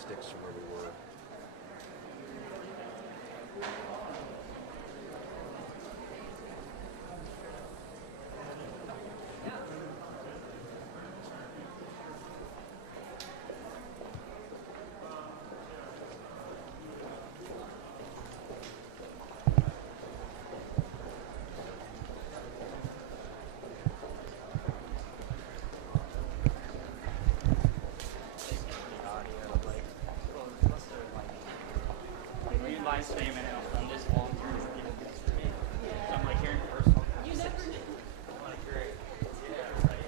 sticks from where we were. Live streaming it on this long term. So I'm like hearing personal. You never know. Like great. Yeah, right.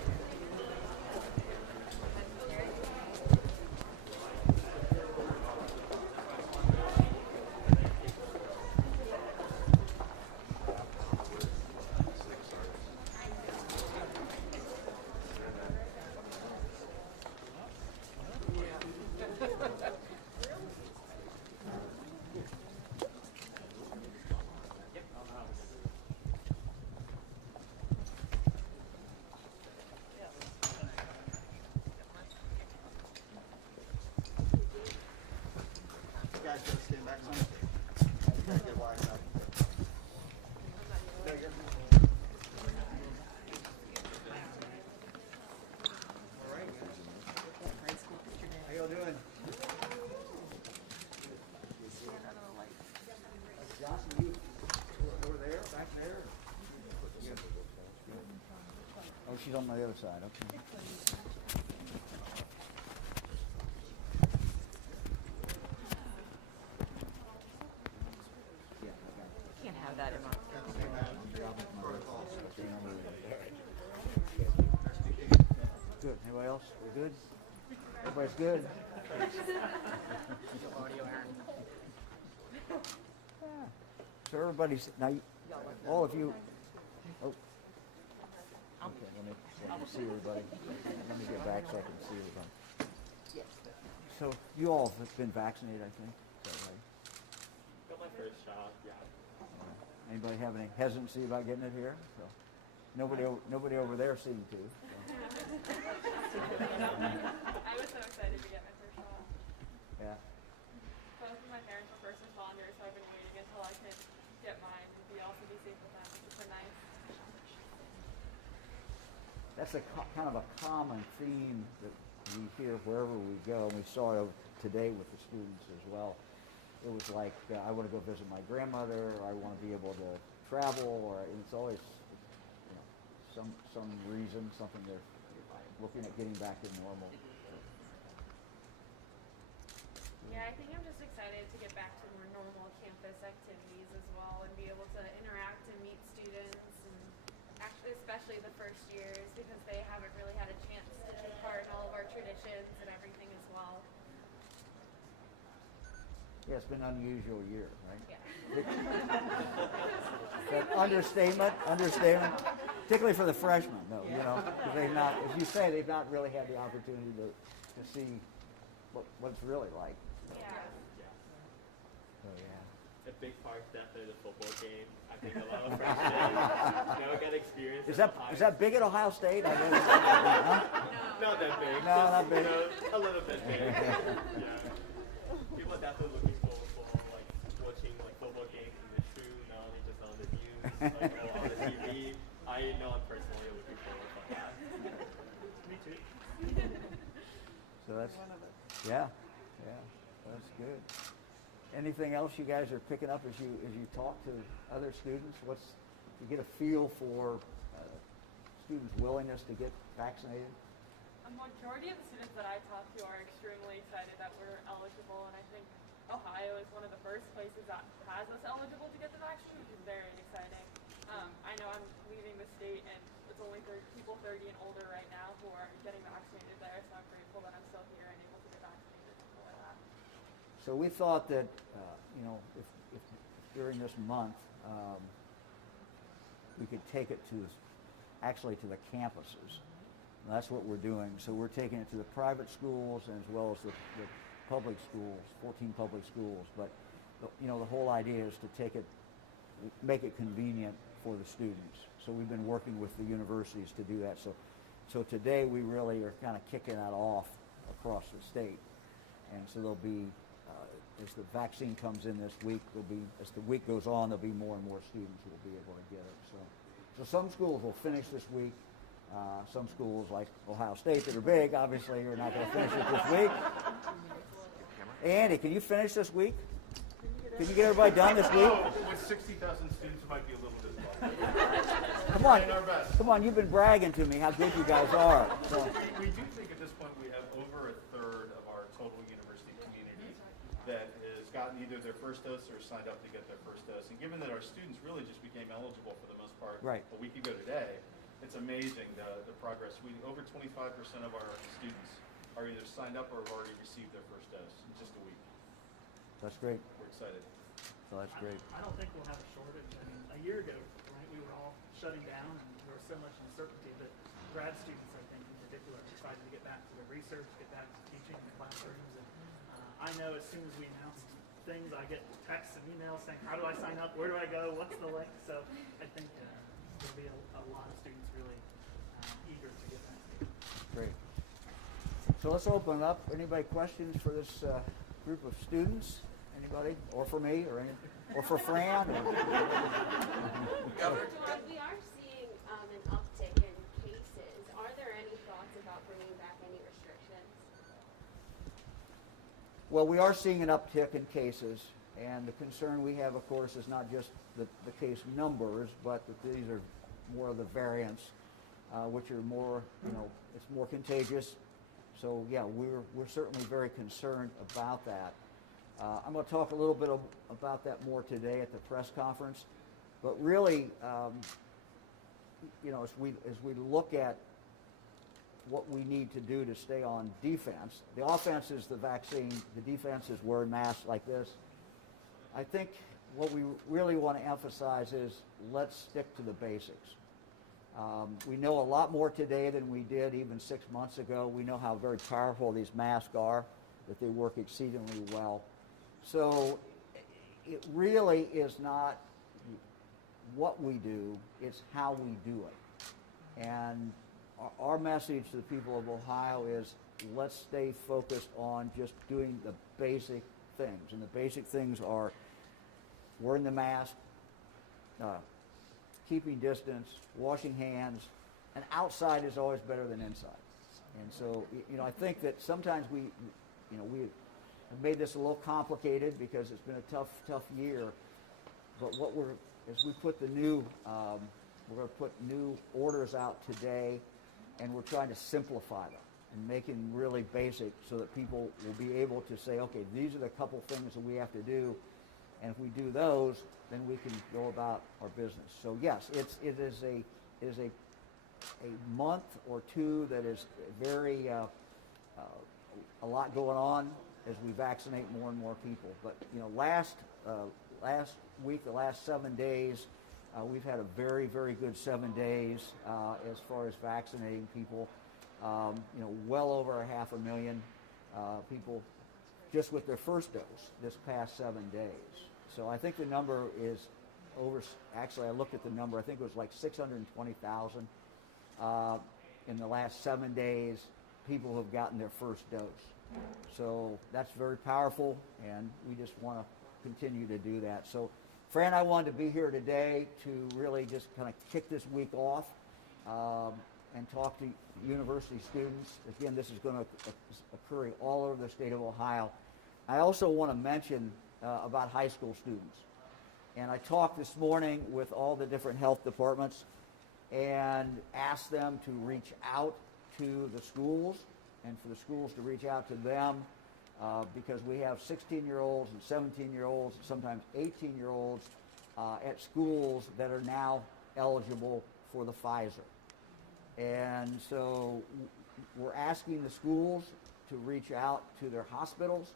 Guys, gotta stand back some. Gotta get wide enough. No, you're good. All right, guys. How y'all doing? Johnson, you over there, back there? Oh, she's on my other side. Okay. Can't have that in my. Good. Anybody else? We good? Everybody's good? Audio, Aaron. So everybody's now. All of you. Oh. Okay. Let me see everybody. Let me get back so I can see everybody. So you all have been vaccinated, I think. Is that right? Got my first shot. Yeah. Anybody have any hesitancy about getting it here? So nobody over there seemed to. So. I was so excited to get my first shot. Yeah. Both of my parents are first responders, so I've been waiting until I can get mine and be safe with them, which is so nice. That's kind of a common theme that we hear wherever we go, and we saw it today with the students as well. It was like, I want to go visit my grandmother, or I want to be able to travel, or it's always, some reason, something they're looking at getting back to normal. Yeah, I think I'm just excited to get back to more normal campus activities as well and be able to interact and meet students, and actually especially the first years because they haven't really had a chance to take part in all of our traditions and everything as well. Yeah, it's been an unusual year, right? Yeah. That understatement, particularly for the freshmen, though, because they've not, as you say, they've not really had the opportunity to see what it's really like. Yeah. So, yeah. The big part is definitely the football game. I think a lot of freshmen get experience. Is that big at Ohio State? I guess. Not that big. No, not big. A little bit big. Yeah. People are definitely looking forward for like watching like football games in the shoe, not only just on the news, like on the TV. I know I'm personally looking forward for that. Me too. So that's that's good. Anything else you guys are picking up as you talk to other students? You get a feel for students' willingness to get vaccinated? A majority of the students that I talk to are extremely excited that we're eligible, and I think Ohio is one of the first places that has us eligible to get the vaccine, which is very exciting. I know I'm leaving the state, and it's only people 30 and older right now who are getting vaccinated there, so I'm grateful that I'm still here and able to get vaccinated before that. So we thought that, if during this month, we could take it to the campuses. And that's what we're doing. So we're taking it to the private schools as well as the public schools, 14 public schools. But, the whole idea is to make it convenient for the students. So we've been working with the universities to do that. So today we really are kind of kicking that off across the state. And so there'll be, as the vaccine comes in this week, as the week goes on, there'll be more and more students who will be able to get it. So some schools will finish this week. Some schools like Ohio State that are big, obviously, are not going to finish it this week. Andy, can you finish this week? Can you get everybody done this week? With 60,000 students, it might be a little bit low. Come on, you've been bragging to me how good you guys are. So. We do think at this point we have over a third of our total university community that has gotten either their first dose or signed up to get their first dose. And given that our students really just became eligible for the most part a week ago today, it's amazing the progress. Over 25% of our students are either signed up or have already received their first dose in just a week. That's great. We're excited. So that's great. I don't think we'll have a shortage. I mean, a year ago, right, we were all shutting down and there was so much uncertainty, but grad students, I think, in particular, are excited to get back to their research, get back to teaching in the classrooms. And I know as soon as we announced things, I get texts and emails saying, how do I sign up? Where do I go? What's the link? So I think there'll be a lot of students really eager to get vaccinated. Great. So let's open it up. Anybody questions for this group of students? Anybody? Or for me? Or for Fran? John, we are seeing an uptick in cases. Are there any thoughts about bringing back any restrictions? Well, we are seeing an uptick in cases, and the concern we have, of course, is not just the case numbers, but that these are more of the variants, which are more, it's more contagious. So yeah, we're certainly very concerned about that. I'm going to talk a little bit about that more today at the press conference, but really, as we look at what we need to do to stay on defense, the offense is the vaccine, the defense is wearing masks like this. I think what we really want to emphasize is let's stick to the basics. We know a lot more today than we did even 6 months ago. We know how very powerful these masks are, that they work exceedingly well. So it really is not what we do, it's how we do it. And our message to the people of Ohio is let's stay focused on just doing the basic things. And the basic things are wearing the mask, keeping distance, washing hands, and outside is always better than inside. And so, I think that sometimes we have made this a little complicated because it's been a tough year. But as we put we're going to put new orders out today, and we're trying to simplify them and make them really basic so that people will be able to say, okay, these are the couple things that we have to do, and if we do those, then we can go about our business. So yes, it is a month or two that is very a lot going on as we vaccinate more and more people. But last week, the last 7 days, we've had a very, very good 7 days as far as vaccinating people. Well over 500,000 people just with their first dose this past 7 days. So I think the number is actually I looked at the number, I think it was like 620,000 in the last 7 days, people have gotten their first dose. So that's very powerful, and we just want to continue to do that. So Fran and I wanted to be here today to really just kind of kick this week off and talk to university students. Again, this is going to occur all over the state of Ohio. I also want to mention about high school students. And I talked this morning with all the different health departments and asked them to reach out to the schools and for the schools to reach out to them because we have 16-year-olds and 17-year-olds, and sometimes 18-year-olds at schools that are now eligible for the Pfizer. And so we're asking the schools to reach out to their hospitals,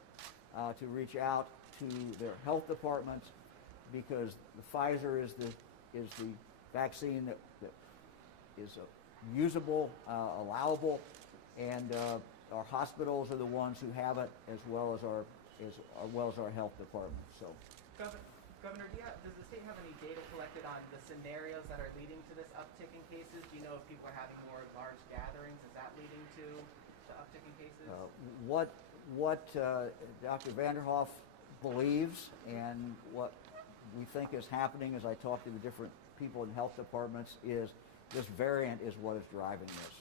to reach out to their health departments, because the Pfizer is the vaccine that is usable, allowable, and our hospitals are the ones who have it, as well as our health department. So, Governor, does the state have any data collected on the scenarios that are leading to this uptick in cases? Do you know if people are having more large gatherings? Is that leading to the uptick in cases? what Dr. Vanderhoff believes and what we think is happening as I talk to the different people in health departments is this variant is what is driving this.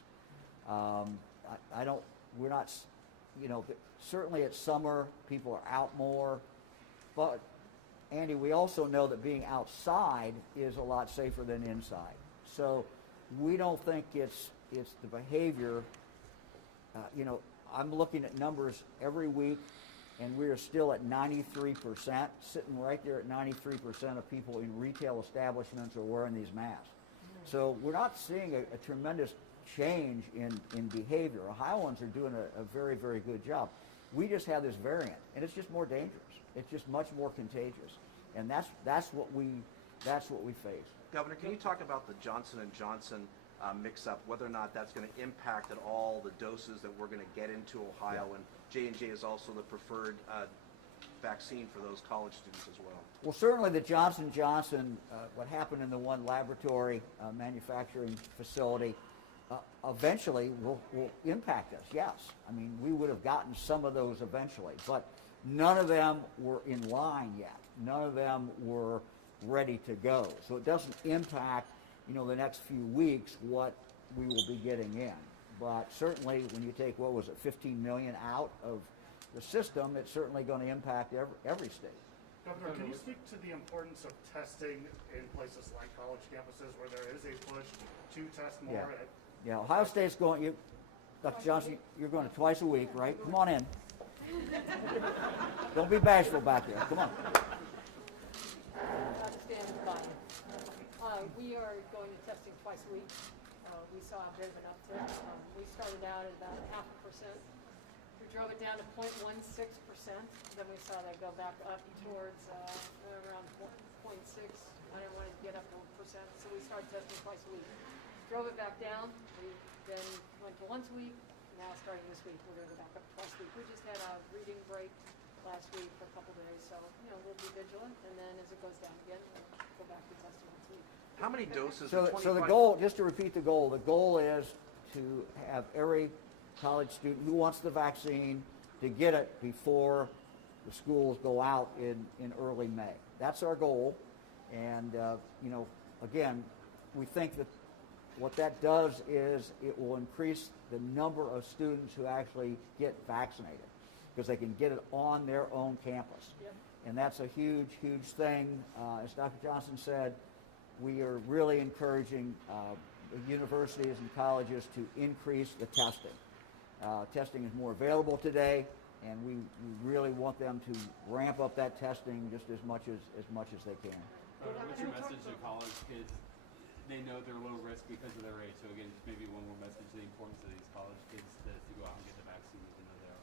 We're not, certainly it's summer, people are out more, but Andy, we also know that being outside is a lot safer than inside. So we don't think it's the behavior. I'm looking at numbers every week, and we are still at 93%, sitting right there at 93% of people in retail establishments are wearing these masks. So we're not seeing a tremendous change in behavior. Ohioans are doing a very, very good job. We just have this variant, and it's just more dangerous. It's just much more contagious, and that's what we face. Governor, can you talk about the Johnson & Johnson mix-up, whether or not that's going to impact at all the doses that we're going to get into Ohio, and J&J is also the preferred vaccine for those college students as well? Well, certainly the Johnson & Johnson, what happened in the one laboratory manufacturing facility, eventually will impact us, yes. I mean, we would have gotten some of those eventually, but none of them were in line yet. None of them were ready to go. So it doesn't impact, the next few weeks what we will be getting in. But certainly when you take, 15 million out of the system, it's certainly going to impact every state. Governor, can you speak to the importance of testing in places like college campuses where there is a push to test more? Yeah, Ohio State's going, Dr. Johnson, you're going to twice a week, right? Come on in. Don't be bashful back there. Come on. We are going to testing twice a week. We saw a bit of an uptick. We started out at about 0.5%. We drove it down to 0.16%. Then we saw that go back up towards around 0.6. I didn't want to get up to 1%, so we started testing twice a week. Drove it back down. We then went to once a week. Now starting this week, we're going to go back up to twice a week. We just had a reading break last week for a couple days, so we'll be vigilant. And then as it goes down again, we'll go back to testing once a week. How many doses? So the goal, just to repeat the goal is to have every college student who wants the vaccine to get it before the schools go out in early May. That's our goal. And, again, we think that what that does is it will increase the number of students who actually get vaccinated because they can get it on their own campus. Yep. And that's a huge, huge thing. As Dr. Johnson said, we are really encouraging the universities and colleges to increase the testing. Testing is more available today, and we really want them to ramp up that testing just as much as they can. What's your message to college kids? They know they're low risk because of their age. So again, just maybe one more message: the importance of these college kids to go out and get the vaccine, even though they're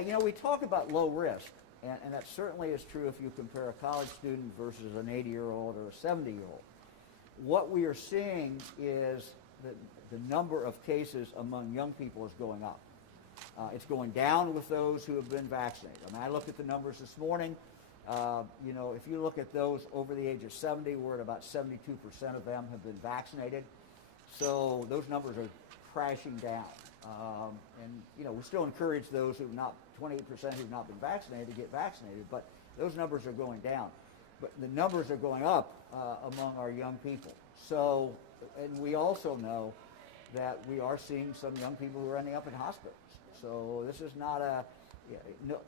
at risk. Yeah, we talk about low risk, and that certainly is true if you compare a college student versus an 80-year-old or a 70-year-old. What we are seeing is that the number of cases among young people is going up. It's going down with those who have been vaccinated. I mean, I looked at the numbers this morning. If you look at those over the age of 70, we're at about 72% of them have been vaccinated. So those numbers are crashing down. We still encourage those 28% who've not been vaccinated to get vaccinated, but those numbers are going down. But the numbers are going up among our young people. So, and we also know that we are seeing some young people who are ending up in hospitals. So this is not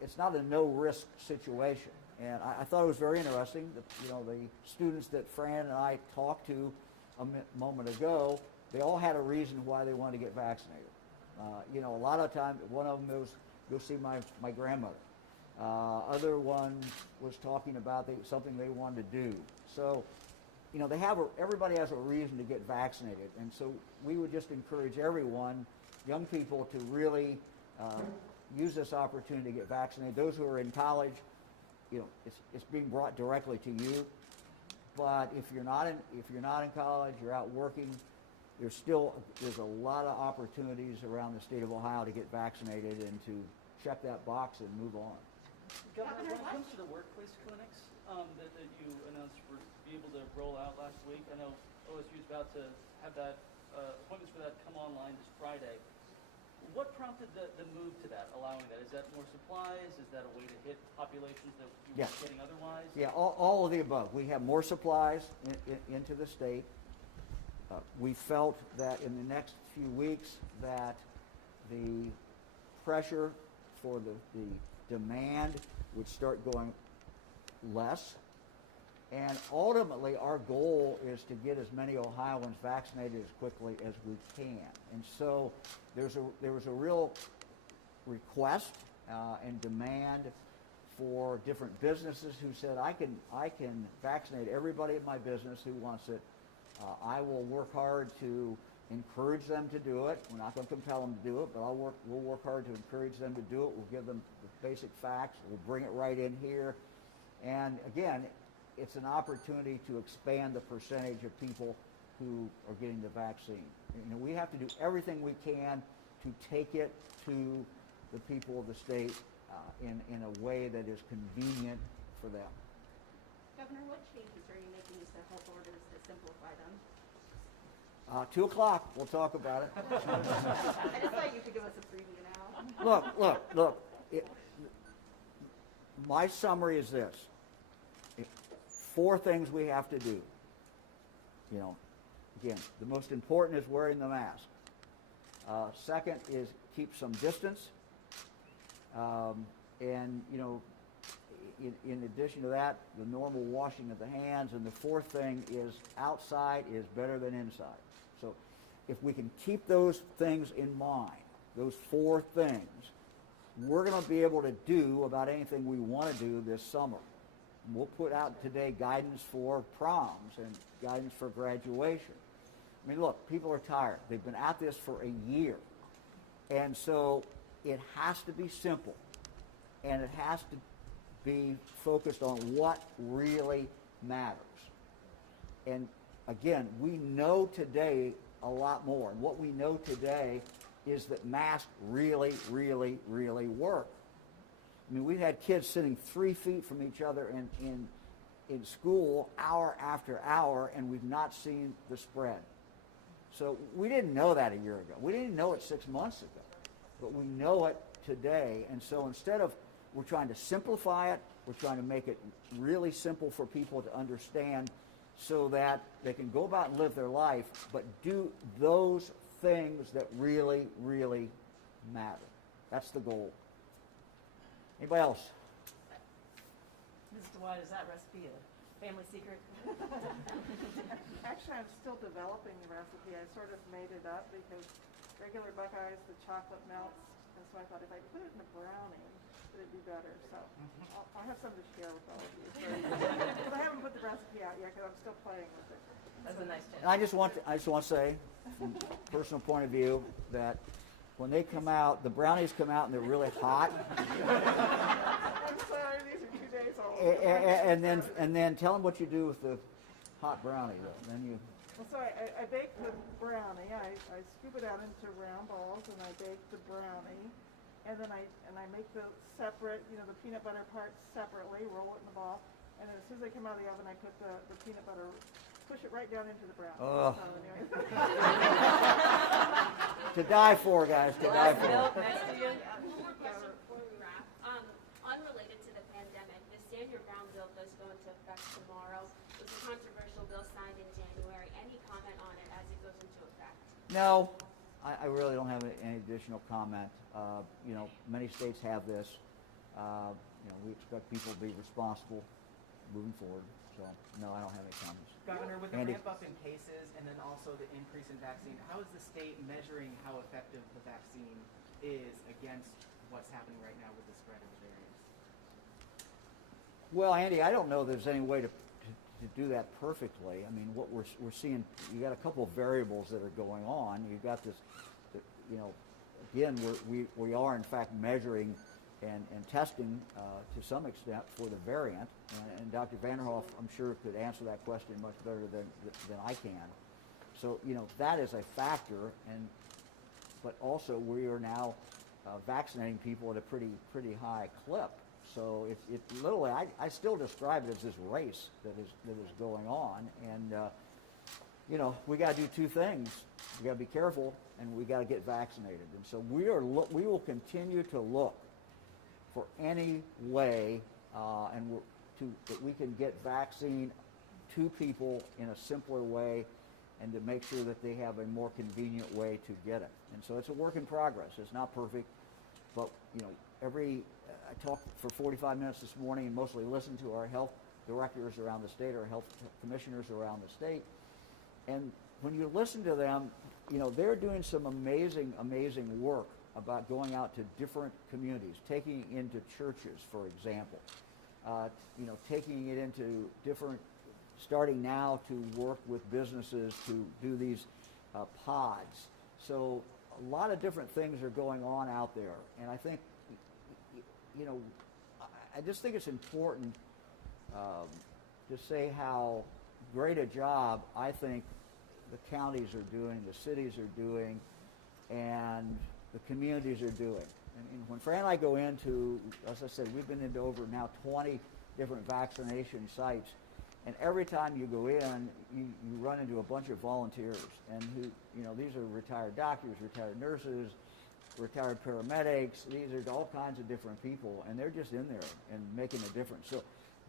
it's not a no-risk situation. And I thought it was very interesting that, the students that Fran and I talked to a moment ago, they all had a reason why they wanted to get vaccinated. A lot of times, one of them was go see my grandmother. Other one was talking about something they wanted to do. So, everybody has a reason to get vaccinated. And so we would just encourage everyone, young people, to really use this opportunity to get vaccinated. Those who are in college, it's being brought directly to you. But if you're not in college, you're out working, there's a lot of opportunities around the state of Ohio to get vaccinated and to check that box and move on. Governor, when it comes to the workplace clinics that you announced were able to roll out last week, I know OSU is about to have that appointments for that come online this Friday. What prompted the move to that, allowing that? Is that more supplies? Is that a way to hit populations that you weren't getting otherwise? Yeah, all of the above. We have more supplies into the state. We felt that in the next few weeks that the pressure for the demand would start going less. And ultimately, our goal is to get as many Ohioans vaccinated as quickly as we can. And so there was a real request and demand for different businesses who said, I can vaccinate everybody at my business who wants it. I will work hard to encourage them to do it. We're not going to compel them to do it, but we'll work hard to encourage them to do it. We'll give them the basic facts. We'll bring it right in here. And again, it's an opportunity to expand the percentage of people who are getting the vaccine. You know, we have to do everything we can to take it to the people of the state in a way that is convenient for them. Governor, what changes are you making to health orders to simplify them? 2 o'clock, we'll talk about it. I just thought you could give us a preview now. Look. My summary is this. 4 things we have to do. You know, again, the most important is wearing the mask. Second is keep some distance. And, you know, in addition to that, the normal washing of the hands. And the 4th thing is outside is better than inside. So if we can keep those things in mind, those 4 things, we're going to be able to do about anything we want to do this summer. We'll put out today guidance for proms and guidance for graduation. I mean, look, people are tired. They've been at this for a year. And so it has to be simple. And it has to be focused on what really matters. And again, we know today a lot more. And what we know today is that masks really, really, really work. I mean, we've had kids sitting 3 feet from each other in school hour after hour, and we've not seen the spread. So we didn't know that a year ago. We didn't know it 6 months ago, but we know it today. And so instead of, we're trying to simplify it, we're trying to make it really simple for people to understand so that they can go about and live their life, but do those things that really, really matter. That's the goal. Anybody else? Mrs. DeWine, is that recipe a family secret? Actually, I'm still developing the recipe. I sort of made it up because regular Buckeyes, the chocolate melts, and so I thought if I put it in a brownie, it'd be better. So I'll have something to share with all of you. But I haven't put the recipe out yet because I'm still playing with it. That's a nice chance. And I just want to say, from a personal point of view, that when they come out, the brownies come out and they're really hot. I'm sorry, these are 2 days old. And then tell them what you do with the hot brownie. Then you. Well, so I bake the brownie. I scoop it out into round balls, and I bake the brownie, and then I make the separate, you know, the peanut butter parts separately, roll it in the ball, and then as soon as they come out of the oven, I put the peanut butter, push it right down into the brownie. Oh. So anyway. To die for, guys. To die for. One more question before we wrap. Unrelated to the pandemic, the Stand Your Ground bill does go into effect tomorrow. It was a controversial bill signed in January. Any comment on it as it goes into effect? No, I really don't have any additional comment. You know, many states have this. You know, we expect people to be responsible moving forward. So, no, I don't have any comments. Governor, with the Andy? ramp up in cases and then also the increase in vaccine, how is the state measuring how effective the vaccine is against what's happening right now with the spread of the variants? Well, Andy, I don't know there's any way to do that perfectly. I mean, what we're seeing, you got a couple of variables that are going on. You've got this, you know, again, we are in fact measuring and testing to some extent for the variant. And Dr. Vanderhoff, I'm sure, could answer that question much better than I can. So, you know, that is a factor. But also we are now vaccinating people at a pretty high clip. So it literally, I still describe it as this race that is going on. And you know, we got to do two things. We got to be careful, and we got to get vaccinated. And so we will continue to look for any way that we can get vaccine to people in a simpler way, and to make sure that they have a more convenient way to get it. And so it's a work in progress. It's not perfect, but you know, I talked for 45 minutes this morning and mostly listened to our health directors around the state, our health commissioners around the state. And when you listen to them, you know, they're doing some amazing, amazing work about going out to different communities, taking it into churches, for example, you know, taking it into different, starting now to work with businesses to do these pods. So a lot of different things are going on out there. And I think, you know, I just think it's important to say how great a job I think the counties are doing, the cities are doing, and the communities are doing. And when Fran and I go into, as I said, we've been into over now 20 different vaccination sites, and every time you go in, you run into a bunch of volunteers, and who, you know, these are retired doctors, retired nurses, retired paramedics. These are all kinds of different people, and they're just in there and making a difference. So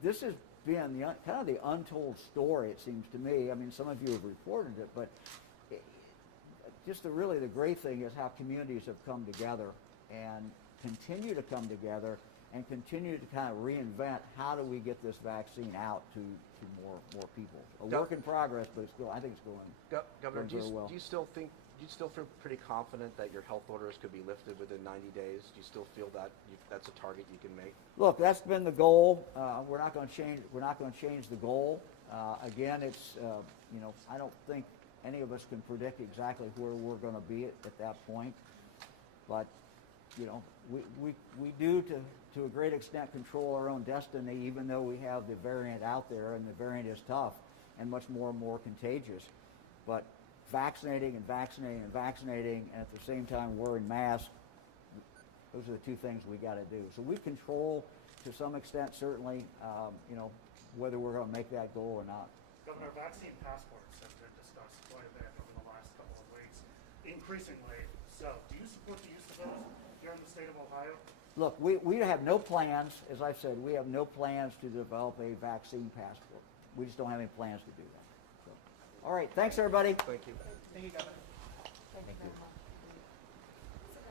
this has been kind of the untold story, it seems to me. I mean, some of you have reported it, but just really the great thing is how communities have come together and continue to come together and continue to kind of reinvent how do we get this vaccine out to more people. A work in progress, but I think it's going Governor, very well. Do you still feel pretty confident that your health orders could be lifted within 90 days? Do you still feel that that's a target you can make? Look, that's been the goal. We're not going to change. We're not going to change the goal. Again, it's you know, I don't think any of us can predict exactly where we're going to be at that point. But you know, we do to a great extent control our own destiny, even though we have the variant out there, and the variant is tough and much more and more contagious. But vaccinating and vaccinating and vaccinating, and at the same time wearing masks, those are the two things we got to do. So we control, to some extent, certainly, you know, whether we're going to make that goal or not. Governor, vaccine passports have been discussed quite a bit over the last couple of weeks, increasingly so. Do you support the use of those here in the state of Ohio? Look, we have no plans, as I've said, we have no plans to develop a vaccine passport. We just don't have any plans to do that. So, all right, thanks everybody. Thank you. Thank you, Governor. Thank you.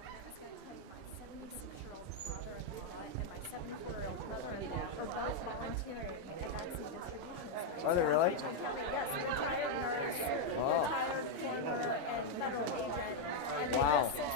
I was going to tell you, my 76-year-old father-in-law and my 74-year-old mother-in-law are both volunteering at vaccine distribution. Are they really?